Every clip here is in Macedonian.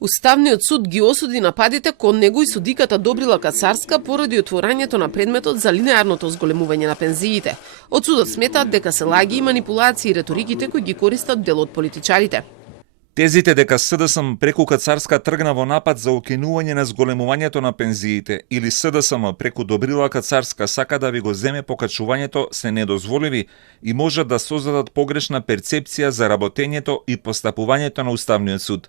Уставниот суд ги осуди нападите кон него и судиката Добрила Кацарска поради отворањето на предметот за линеарното зголемување на пензиите. Од судот сметаат дека се лаги и манипулации и реториките кои ги користат дел од политичарите. Тезите дека СДСМ преку Кацарска тргна во напад за укинување на зголемувањето на пензиите или СДСМ преку Добрила Кацарска сака да ви го земе покачувањето се недозволиви и можат да создадат погрешна перцепција за работењето и постапувањето на Уставниот суд.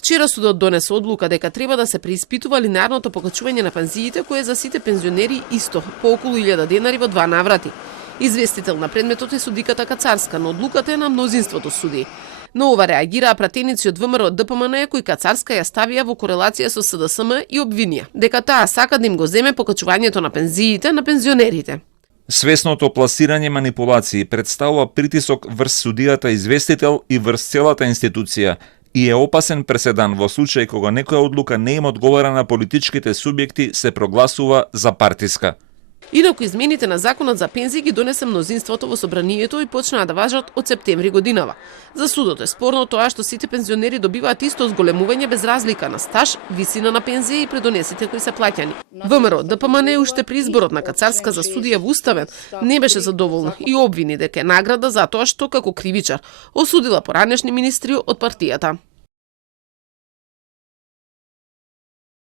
Вчера судот донесе одлука дека треба да се преиспитува линеарното покачување на пензиите кое за сите пензионери исто, по околу 1000 денари во 2 наврати. Известител на предметот е судиката Кацарска, но одлуката е на мнозинството суди. На ова реагираа пратеници од ВМРО ДПМН кои Кацарска ја ставија во корелација со СДСМ и обвинија дека таа сака да им го земе покачувањето на пензиите на пензионерите. Свесното пласирање манипулации представува притисок врз судијата известител и врз целата институција и е опасен преседан во случај кога некоја одлука не им одговара на политичките субјекти се прогласува за партиска. Инаку измените на законот за пензии ги донесе мнозинството во собранието и почнаа да важат од септември годинава. За судот е спорно тоа што сите пензионери добиваат исто зголемување без разлика на стаж, висина на пензија и предонесите кои се плаќани. ВМРО ДПМН уште при изборот на Кацарска за судија во Уставен не беше задоволна и обвини дека е награда за тоа што како кривичар осудила поранешни министри од партијата.